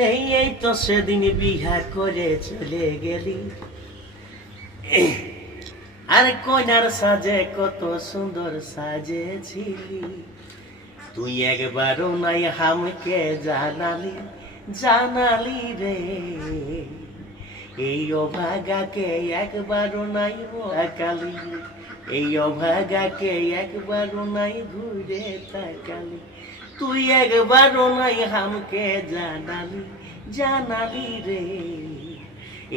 এই তো সেদিন বিহা করে চলে গেলি, আর কইনার সাজে কত সুন্দর সাজেছিলি। তুই একবারও নাই হামকে জানালি, জানালি রে। এই অভাগাকে একবারও নাই তাকালি, এই অভাগাকে একবারও নাই ঘুরে তাকালি। তুই একবারও নাই হামকে জানালি, জানালি রে।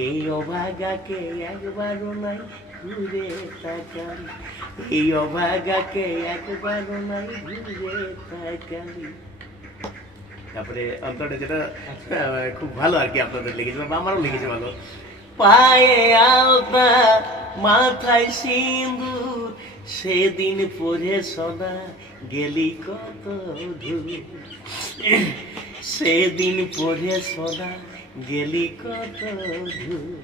এই অভাগাকে একবারও নাই ঘুরে তাকালি, এই অভাগাকে একবারও নাই ঘুরে তাকালি। তারপরে অন্তরটা যেটা খুব ভালো আর কি আপনাদের লেগেছে বা আমারও লেগেছে ভালো। পায়ে আলতা মাথায় সিঁদুর, সেদিন পরে সোনা গেলি কত দূর। সেদিন পরে সোনা গেলি কত দূর।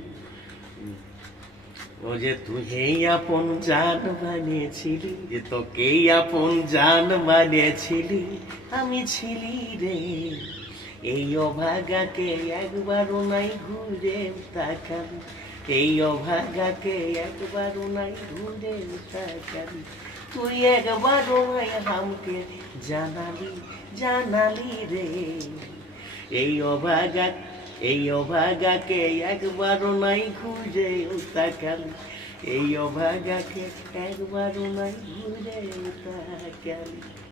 ও যে তুই আপন জান বানিয়েছিলি, যে তোকেই আপন জান বানিয়েছিলি, আমি ছিলি রে। এই অভাগাকে একবারও নাই ঘুরে তাকালি, এই অভাগাকে একবারও নাই ঘুরে তাকালি। তুই একবারও নাই আমাকে জানালি, জানালি রে। এই অভাগা, এই অভাগাকে একবারও নাই ঘুরে তাকালি, এই অভাগাকে একবারও নাই ঘুরে তাকালি।